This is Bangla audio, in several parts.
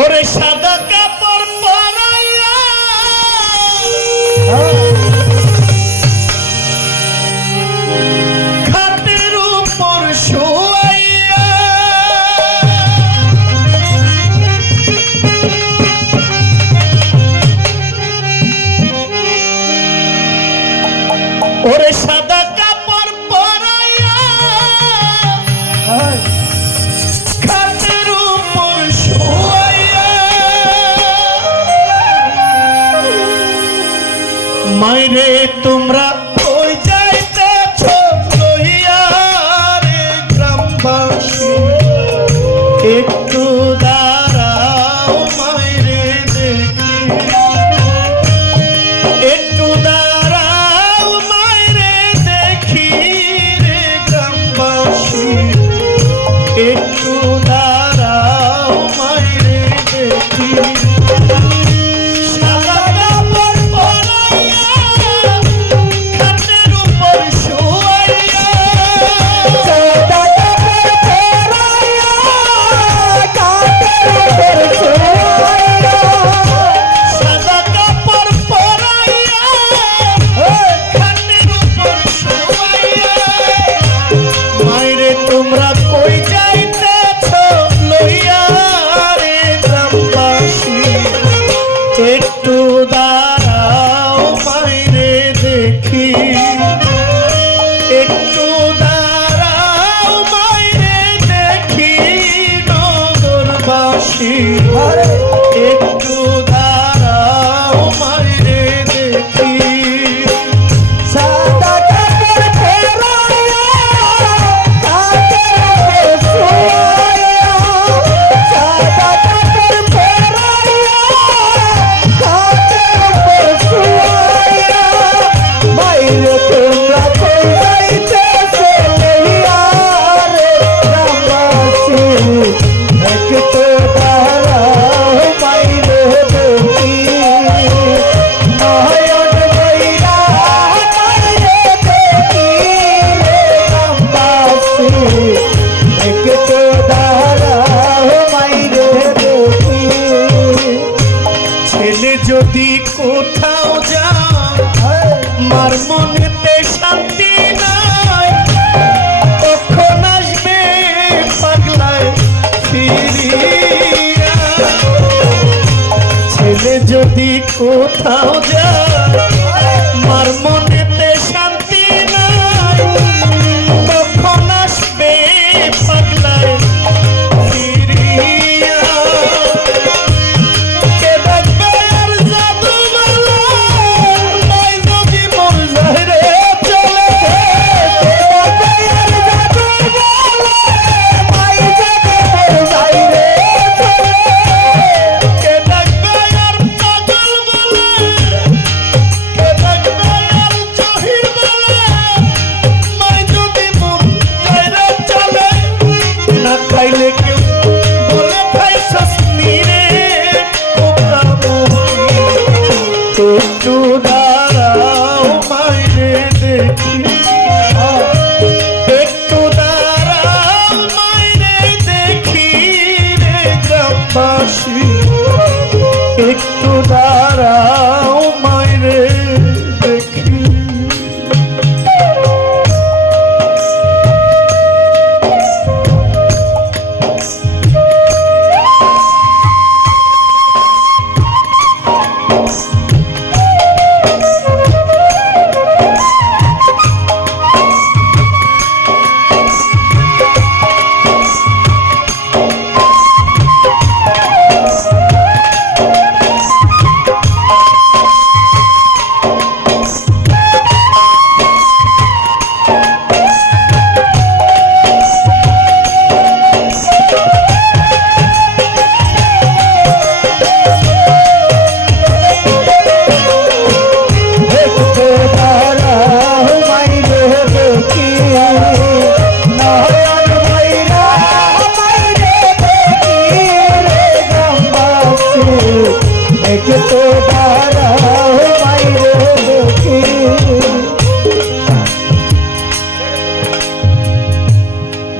ওরে সাদা কাপড় পরাইয়া খাটের উপর শোয়াইয়া ওরে সাদা কাপড় পরাইয়া খাটের উপর শোয়াইয়া মাইরে তোমরা কই যাইতেছ লইয়া রে গ্রামবাসী একটু দাঁড়াও মাইরে দেখি একটু দাঁড়াও মাইরে দেখি রে গ্রামবাসী একটু দাঁড়াও মাইরে দেখি একটু দাঁড়াও মাইরে দেখি একটু দাঁড়াও মাইরে দেখি নগরবাসী একটু দাঁড়াও মাইরে দেখি সাদা কাপড় পরাইয়া কাপড় শোয়াইয়া সাদা কাপড় পরাইয়া মাইরে তোমরা কই যাইতেছ লইয়া রে গ্রামবাসী একটু দাঁড়াও মাইরে দেখি নয়ন বইরা মাইরে দেখি রে গ্রামবাসী একটু দাঁড়াও মাইরে দেখি ছেলে যদি কোথাও যায় মার মনেতে শান্তি নাই কখন আসবে পাগলায় ফিরিয়া ছেলে যদি কোথাও যায় মার মনেতে শান্তি নাই কখন আসবে পাগলায় ফিরিয়া একটু দাঁড়াও মাইরে দেখি একটু দাঁড়াও মাইরে দেখি রে গ্রামবাসী একটু দাঁড়াও মাইরে দেখি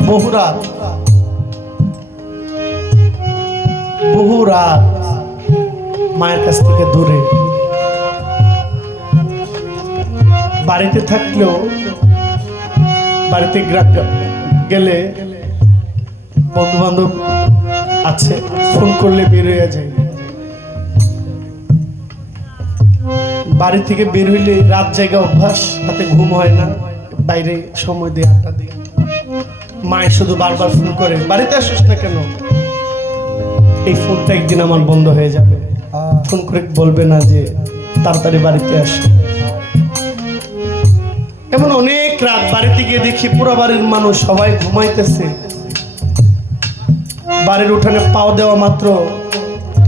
বহুরাত বহু রাত মায়ের কাছ থেকে দূরে, বাড়িতে থাকলেও বাড়িতে গেলে বন্ধু বান্ধব আছে, ফোন করলে বের হয়ে যায়। বাড়ি থেকে বের হইলে রাত জায়গা অভ্যাস, রাতে ঘুম হয় না, বাইরে সময় দিয়ে আড্ডা দিই। মায়ের শুধু বারবার ফোন করে, বাড়িতে আসিস না কেন? এই ফোনটা একদিন আমার বন্ধ হয়ে যাবে, ফোন করে বলবে না যে তাড়াতাড়ি বাড়িতে আসে। এমন অনেক রাত বাড়িতে গিয়ে দেখি পুরো বাড়ির মানুষ সবাই ঘুমাইতেছে। বাড়ির উঠানে পাও দেওয়া মাত্র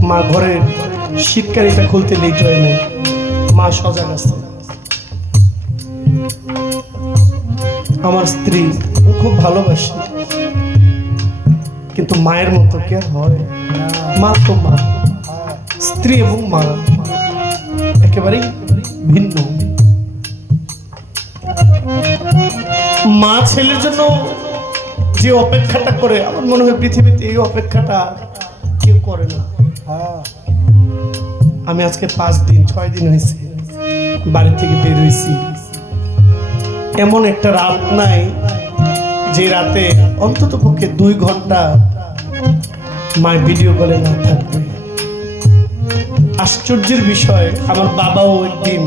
মা ঘরের শীতকারিটা খুলতে লেট হয় নাই, মা সজাগ আছে। আমার স্ত্রী খুব ভালোবাসি, কিন্তু মায়ের মতো কে হয়? মা তো মা, স্ত্রী এবং মা একেবারেই ভিন্ন। মা ছেলের জন্য যে অপেক্ষাটা করে, আমার মনে হয় পৃথিবীতে এই অপেক্ষাটা কেউ করে না। আমি আজকে 5 দিন 6 দিন হয়েছে বাড়ি থেকে বের হয়েছি। এমন একটা রাত নাই যে রাতে অন্তত পক্ষে 2 ঘন্টা মায়ের ভিডিও কলে না থাকবে। আশ্চর্যের বিষয়, আমার বাবাও একদিন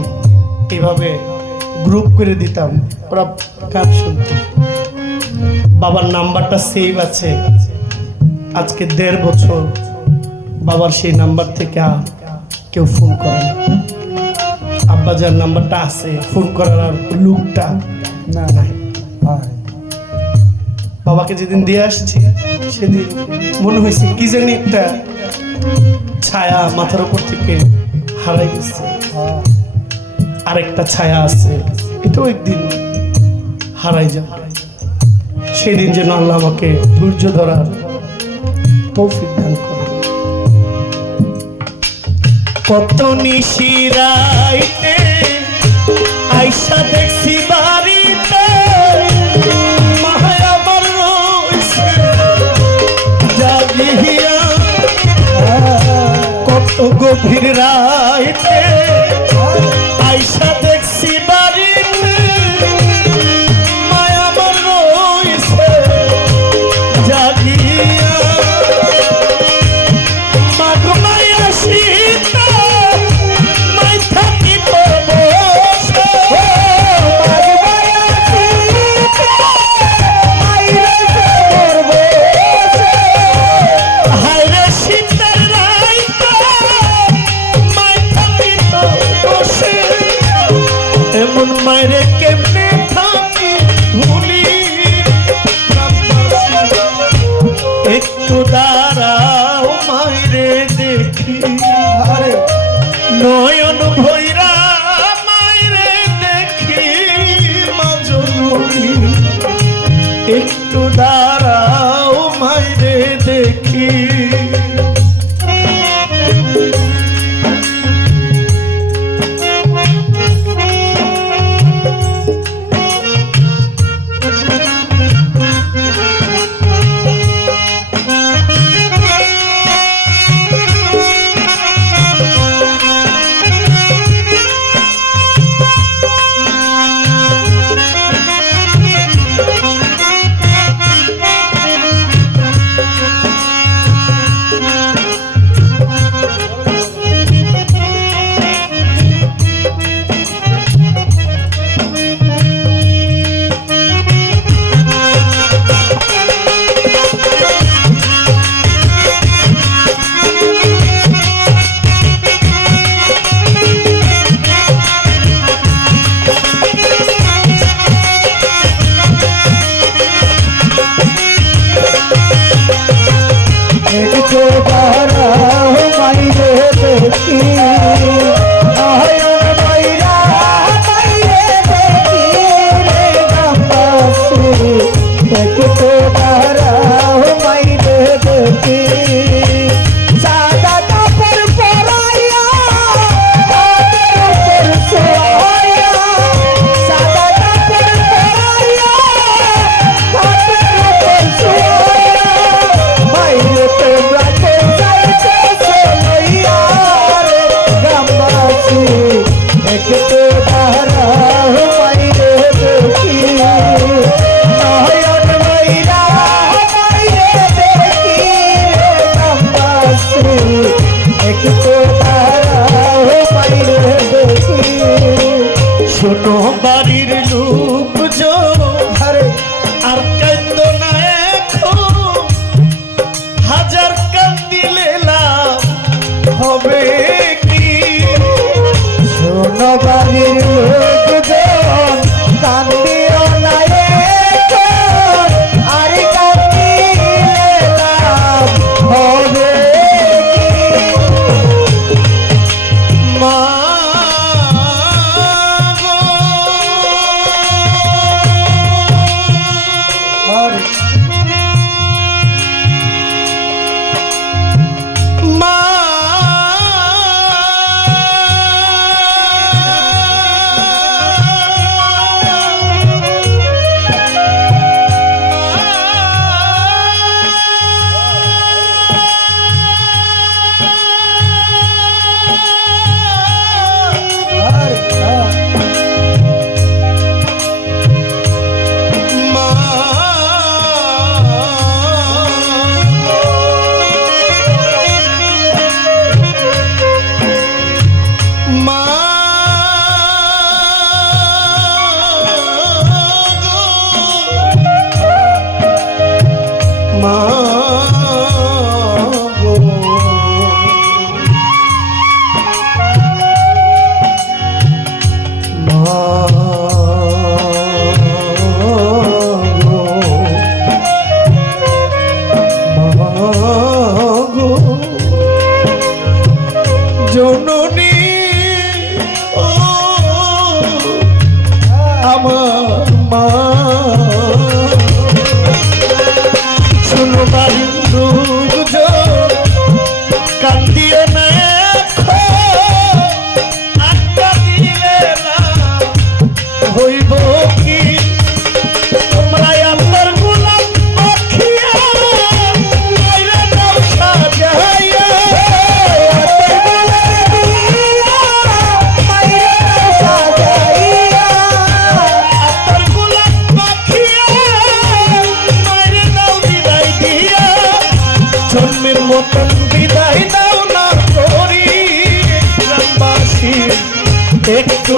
এভাবে গ্রুপ করে দিতাম, ওরা গান শুনত। বাবার নাম্বারটা সেভ আছে, আজকে 1.5 বছর বাবার সেই নাম্বার থেকে আর কেউ ফোন করে না। আব্বা যার নাম্বারটা আছে, ফোন করার আর লুকটা নাই। বাবাকে যেদিন দিয়ে আসছি সেদিন মনে হয়েছে কি জানি একটা ছায়া মাথার উপর থেকে হারাই গেছে, আরেকটা ছায়া আছে, এটাও একদিন হারাই যাবে। সেদিন যেন আল্লাহ আমাকে ধৈর্য ধরার তৌফিক দান করে। কত নিশিরাইতে আইসা দেখছি বাড়িতে, মায়া আমার রইছে জাগিয়া। কত গভীর রাইতে আইসা দেখছি বাড়িতে, মায়া আমার রইছে জাগিয়া। মাঘ মায়া সীতা মাই থাকিব বসে, মাঘ মায়া সীতা মাই রইছে বসে। হায়রে শীতের রাইতে মাই থাকিব বসে, এমন মায়েরে কেমনে থাকি ভুলি। একটু দাঁড়াও মায়েরে দেখি, আরে নয়ন ভৈরা মায়েরে দেখি, মা জননী একটু দাঁড়াও মায়েরে দেখি। মতন বিদায় দাও না করি গ্রামবাসী একটু